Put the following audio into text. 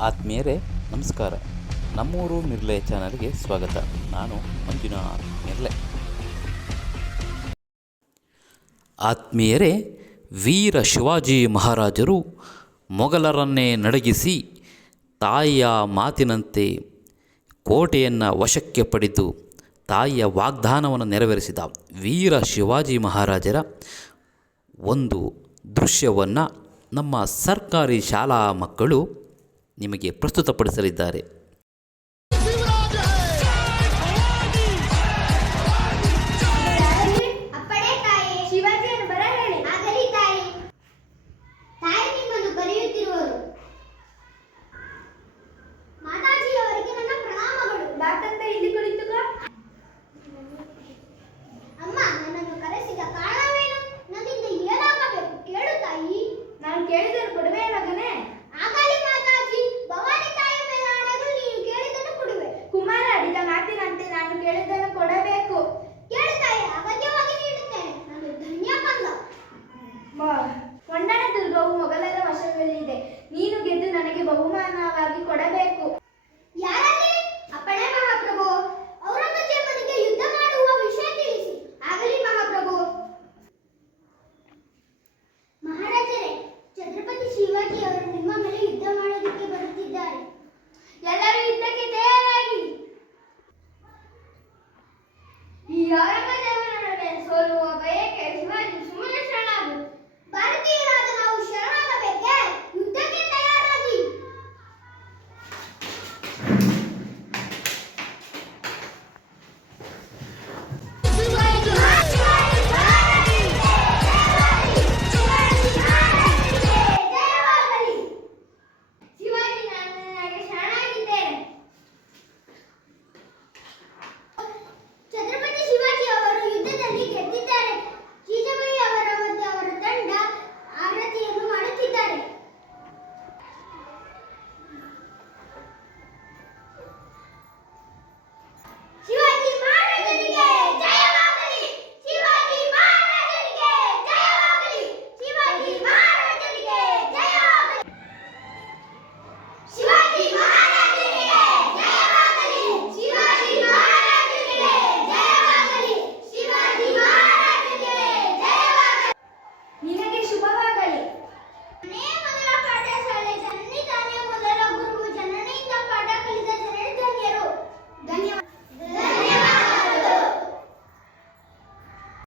ಆತ್ಮೀಯರೇ ನಮಸ್ಕಾರ. ನಮ್ಮೂರು ಮಿರ್ಲೆ ಚಾನಲ್ಗೆ ಸ್ವಾಗತ. ನಾನು ಮಂಜುನಾಥ್ ಮಿರ್ಲೆ. ಆತ್ಮೀಯರೇ, ವೀರ ಶಿವಾಜಿ ಮಹಾರಾಜರು ಮೊಘಲರನ್ನೇ ನಡಗಿಸಿ ತಾಯಿಯ ಮಾತಿನಂತೆ ಕೋಟೆಯನ್ನು ವಶಕ್ಕೆ ಪಡೆದು ತಾಯಿಯ ವಾಗ್ದಾನವನ್ನು ನೆರವೇರಿಸಿದ ವೀರ ಶಿವಾಜಿ ಮಹಾರಾಜರ ಒಂದು ದೃಶ್ಯವನ್ನು ನಮ್ಮ ಸರ್ಕಾರಿ ಶಾಲಾ ಮಕ್ಕಳು ನಿಮಗೆ ಪ್ರಸ್ತುತಪಡಿಸಲಿದ್ದಾರೆ.